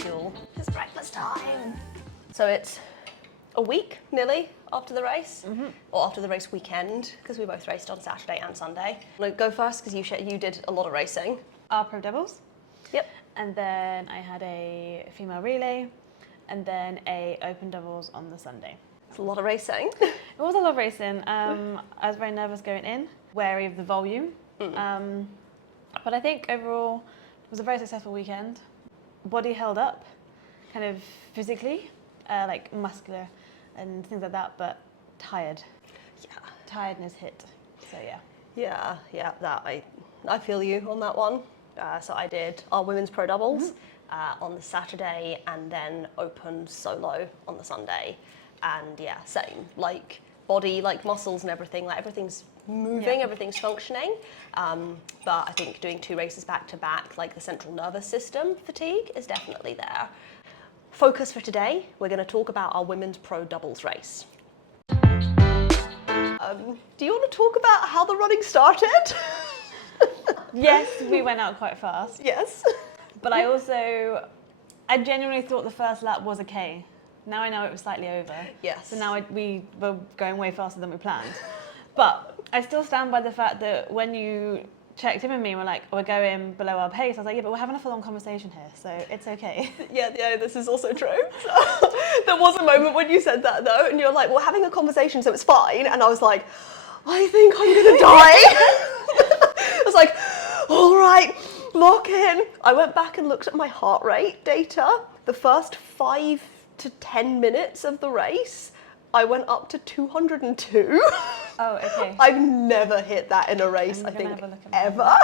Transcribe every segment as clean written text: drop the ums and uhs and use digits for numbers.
fuel. It's breakfast time. So it's a week, nearly, after the race, or after the race weekend, because we both raced on Saturday and Sunday. I'm gonna go first, because you did a lot of racing. Our Pro Doubles. Yep. And then I had a female relay, and then a open doubles on the Sunday. It's a lot of racing. It was a lot of racing. I was very nervous going in, wary of the volume. But I think overall, it was a very successful weekend. Body held up, kind of physically, like muscular and things like that, but tired. Yeah. Tiredness hit, so yeah. Yeah, that I feel you on that one. So I did our women's pro doubles on the Saturday, and then open solo on the Sunday. And yeah, same, like body, like muscles and everything, like everything's moving, everything's functioning. But I think doing 2 races back to back, like the central nervous system fatigue is definitely there. Focus for today, we're going to talk about our women's pro doubles race. Do you want to talk about how the running started? Yes, we went out quite fast. Yes. But I genuinely thought the first lap was okay. Now I know it was slightly over. Yes. So now we were going way faster than we planned. But I still stand by the fact that when you checked in with me and were like, we're going below our pace, I was like, yeah, but we're having a full-on conversation here, so it's okay. Yeah, this is also true. There was a moment when you said that though, and you're like, we're having a conversation, so it's fine. And I was like, I think I'm gonna die. I was like, all right, lock in. I went back and looked at my heart rate data. The first 5 to 10 minutes of the race, I went up to 202. Oh, okay. I've never hit that in a race, I think, ever.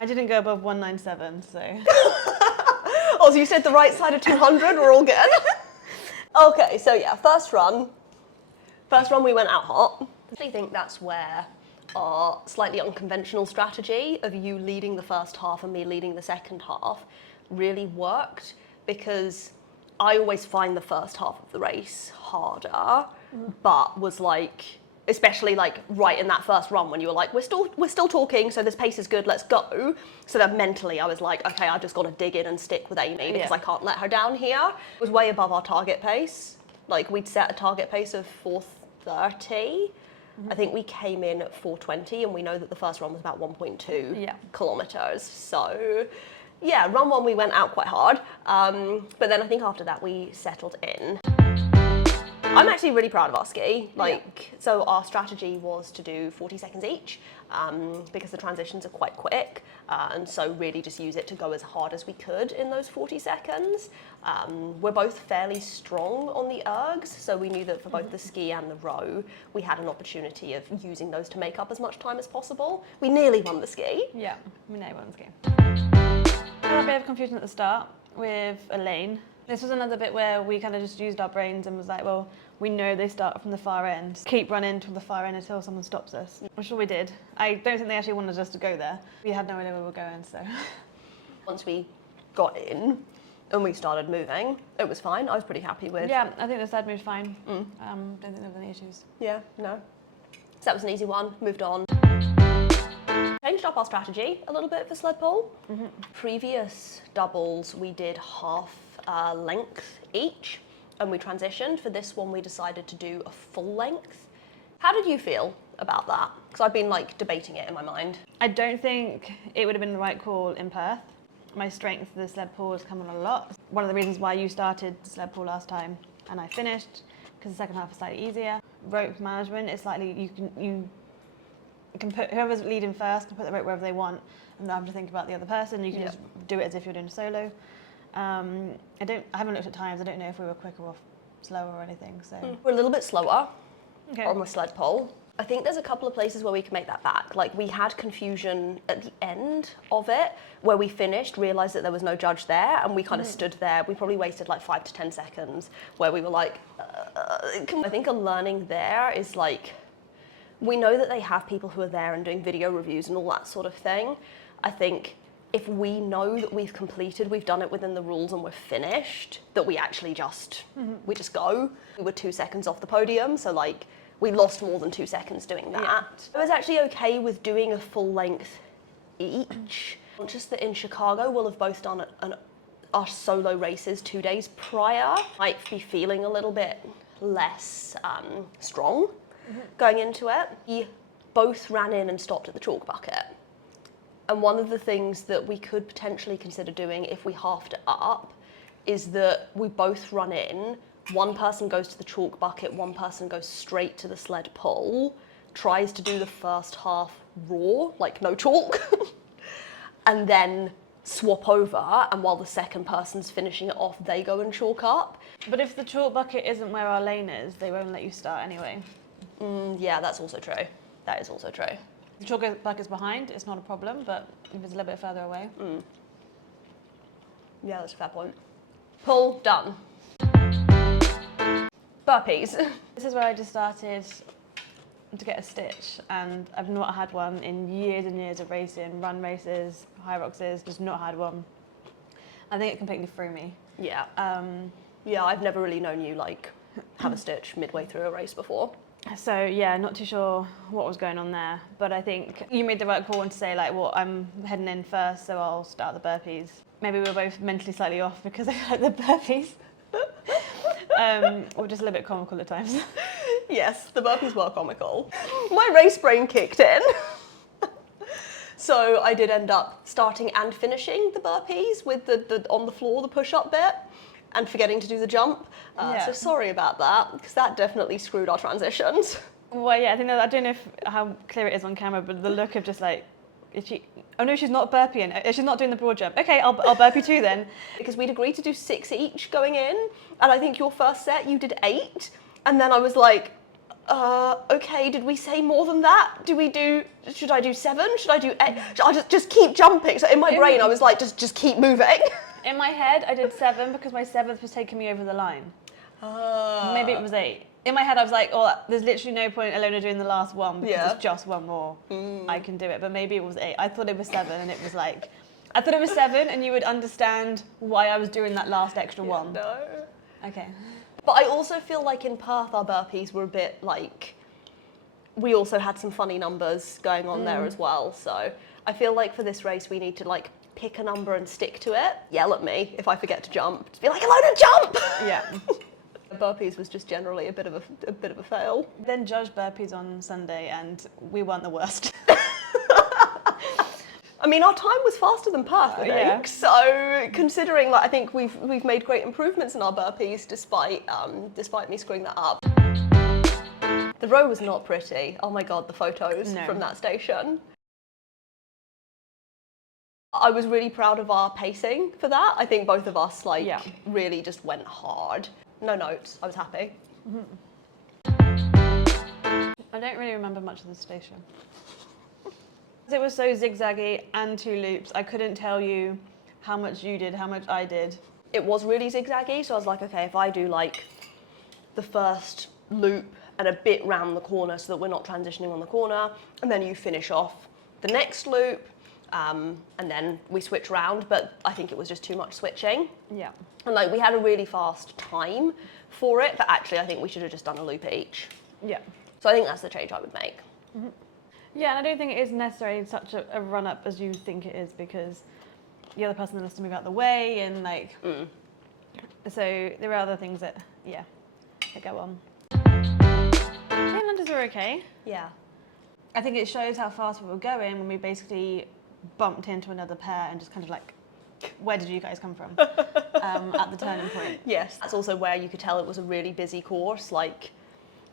I didn't go above 197, so. Oh, so you said the right side of 200, we're all good. Okay, so yeah, first run we went out hot. I think that's where our slightly unconventional strategy of you leading the first half and me leading the second half really worked, because I always find the first half of the race harder, but was like, especially like right in that first run when you were like, we're still talking, so this pace is good, let's go. So then mentally I was like, okay, I've just got to dig in and stick with Amy, because I can't let her down here. It was way above our target pace. Like, we'd set a target pace of 4:30. I think we came in at 4:20, and we know that the first run was about 1.2 kilometers. So yeah, run 1 we went out quite hard, but then I think after that we settled in. I'm actually really proud of our ski. So our strategy was to do 40 seconds each, because the transitions are quite quick, and so really just use it to go as hard as we could in those 40 seconds. We're both fairly strong on the ergs, so we knew that for both the ski and the row, we had an opportunity of using those to make up as much time as possible. We nearly won the ski. Yeah, we nearly won the ski. There was a bit of confusion at the start with Elaine. This was another bit where we kind of just used our brains and was like, well, we know they start from the far end. Keep running to the far end until someone stops us. I'm sure we did. I don't think they actually wanted us to go there. We had no idea where we were going, so. Once we got in and we started moving, it was fine. I was pretty happy with. Yeah, I think the sled moved fine. Don't think there were any issues. Yeah, no. So that was an easy one, moved on. Changed up our strategy a little bit for sled pull. Previous doubles, we did half length each, and we transitioned. For this one, we decided to do a full length. How did you feel about that? Because I've been like debating it in my mind. I don't think it would have been the right call in Perth. My strength for the sled pull has come on a lot. One of the reasons why you started the sled pull last time and I finished, because the second half is slightly easier. Rope management is slightly, you can put, whoever's leading first can put the rope wherever they want and not have to think about the other person. You can just do it as if you're doing a solo. I haven't looked at times. I don't know if we were quicker or slower or anything. So we're a little bit slower on the sled pull. I think there's a couple of places where we can make that back. Like, we had confusion at the end of it where we finished, realised that there was no judge there, and we kind of stood there. We probably wasted like 5 to 10 seconds where we were like, I think a learning there is like, we know that they have people who are there and doing video reviews and all that sort of thing. I think if we know that we've completed, we've done it within the rules and we're finished, that we actually just, we just go. We were 2 seconds off the podium, so like, we lost more than 2 seconds doing that. I was actually okay with doing a full length each. Just that in Chicago, we'll have both done our solo races 2 days prior, might be feeling a little bit less strong going into it. We both ran in and stopped at the chalk bucket. And one of the things that we could potentially consider doing if we halved it up is that we both run in, one person goes to the chalk bucket, one person goes straight to the sled pull, tries to do the first half raw, like no chalk, and then swap over, and while the second person's finishing it off, they go and chalk up. But if the chalk bucket isn't where our lane is, they won't let you start anyway. Yeah, that's also true. That is also true. The chalk bucket's behind, it's not a problem, but if it's a little bit further away. Yeah, that's a fair point. Pull, done. Burpees. This is where I just started to get a stitch, and I've not had one in years and years of racing, run races, Hyroxes, just not had one. I think it completely threw me. Yeah. Yeah, I've never really known you like have a stitch midway through a race before. So yeah, not too sure what was going on there, but I think you made the right call to say like, well, I'm heading in first, so I'll start the burpees. Maybe we were both mentally slightly off because I like the burpees. Or just a little bit comical at times. Yes, the burpees were comical. My race brain kicked in. So I did end up starting and finishing the burpees with the on the floor, the push-up bit, and forgetting to do the jump. So sorry about that, because that definitely screwed our transitions. Well, yeah, I think I don't know how clear it is on camera, but the look of just like, is she? Oh no, she's not burpeeing. She's not doing the broad jump. Okay, I'll burpee too then. Because we'd agreed to do 6 each going in, and I think your first set you did 8, and then I was like, okay, did we say more than that? Should I do 7? Should I do 8? I'll just keep jumping. So in my brain I was like, just keep moving. In my head, I did 7 because my 7th was taking me over the line. Maybe it was 8. In my head, I was like, oh, there's literally no point Ilona doing the last one because it's just one more. I can do it. But maybe it was 8. I thought it was 7, and it was like, I thought it was 7, and you would understand why I was doing that last extra one. No. Okay. But I also feel like in Perth, our burpees were a bit like, we also had some funny numbers going on there as well. So I feel like for this race, we need to like pick a number and stick to it. Yell at me if I forget to jump. Just be like, Ilona, jump! Yeah. Burpees was just generally a bit of a fail. Then judged burpees on Sunday, and we weren't the worst. I mean, our time was faster than Perth, I think. Yeah. So considering, like, I think we've made great improvements in our burpees despite me screwing that up. The row was not pretty. Oh my god, the photos from that station. I was really proud of our pacing for that. I think both of us really just went hard. No notes. I was happy. I don't really remember much of the station. It was so zigzaggy and 2 loops. I couldn't tell you how much you did, how much I did. It was really zigzaggy, so I was like, okay, if I do like the first loop and a bit round the corner so that we're not transitioning on the corner, and then you finish off the next loop, and then we switch round, but I think it was just too much switching. Yeah. And like we had a really fast time for it, but actually I think we should have just done a loop each. Yeah. So I think that's the change I would make. Yeah, and I don't think it is necessarily such a run-up as you think it is, because the other person has to move out the way, and like, so there are other things that go on. The Londons were okay. Yeah. I think it shows how fast we were going when we basically bumped into another pair and just kind of like, where did you guys come from? At the turning point. Yes, that's also where you could tell it was a really busy course. Like,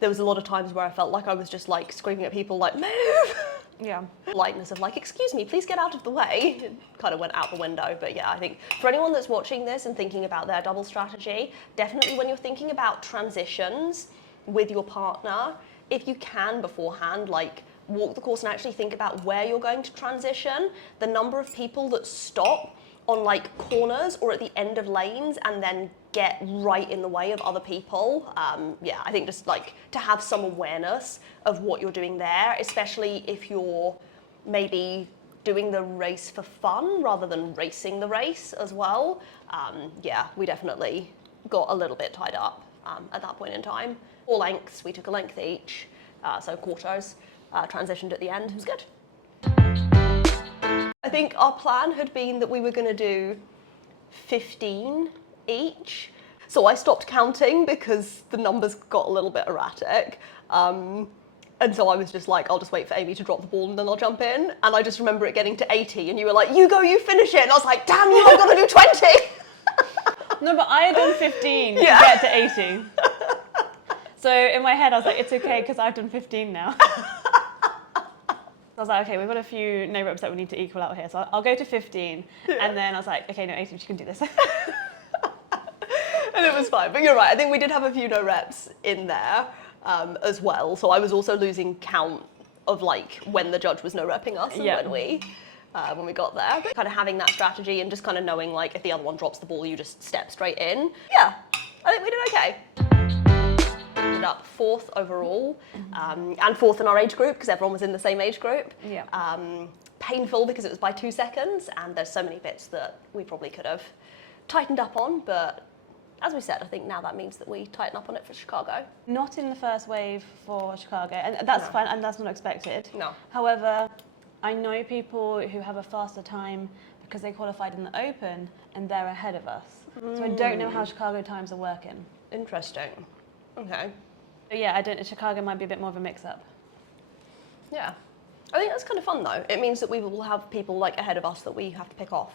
there was a lot of times where I felt like I was just like screaming at people like, move! Yeah. Lightness of like, excuse me, please get out of the way. It kind of went out the window. But yeah, I think for anyone that's watching this and thinking about their double strategy, definitely when you're thinking about transitions with your partner, if you can beforehand, like walk the course and actually think about where you're going to transition, the number of people that stop on like corners or at the end of lanes and then get right in the way of other people. I think just like to have some awareness of what you're doing there, especially if you're maybe doing the race for fun rather than racing the race as well. We definitely got a little bit tied up at that point in time. 4 lengths, we took a length each, so quarters, transitioned at the end. It was good. I think our plan had been that we were going to do 15 each. So I stopped counting because the numbers got a little bit erratic. And so I was just like, I'll just wait for Amy to drop the ball and then I'll jump in. And I just remember it getting to 80 and you were like, you go, you finish it. And I was like, damn you, I've got to do 20. No, but I had done 15 to get to 80. So in my head, I was like, it's okay because I've done 15 now. I was like, okay, we've got a few no reps that we need to equal out here. So I'll go to 15. And then I was like, okay, no, 18, she can do this. And it was fine. But you're right, I think we did have a few no reps in there as well. So I was also losing count of like when the judge was no repping us and when we got there. But kind of having that strategy and just kind of knowing like if the other one drops the ball, you just step straight in. Yeah, I think we did okay. Ended up 4th overall and 4th in our age group because everyone was in the same age group. Yeah. Painful because it was by 2 seconds and there's so many bits that we probably could have tightened up on, but as we said, I think now that means that we tighten up on it for Chicago. Not in the first wave for Chicago, and that's fine, and that's not expected. No. However, I know people who have a faster time because they qualified in the Open and they're ahead of us. So I don't know how Chicago times are working. Interesting. Okay. But yeah, Chicago might be a bit more of a mix-up. Yeah. I think that's kind of fun though. It means that we will have people like ahead of us that we have to pick off.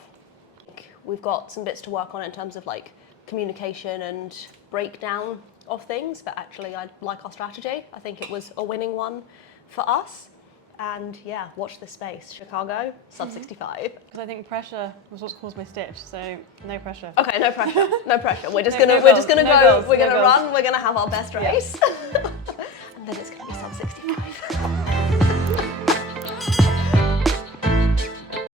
We've got some bits to work on in terms of like communication and breakdown of things, but actually I like our strategy. I think it was a winning one for us. And yeah, watch this space. Chicago, sub 65. Because I think pressure was what's caused my stitch, so no pressure. Okay, no pressure. No pressure. We're just No gonna goals, go. no goals, We're no gonna goals. run. We're gonna have our best race.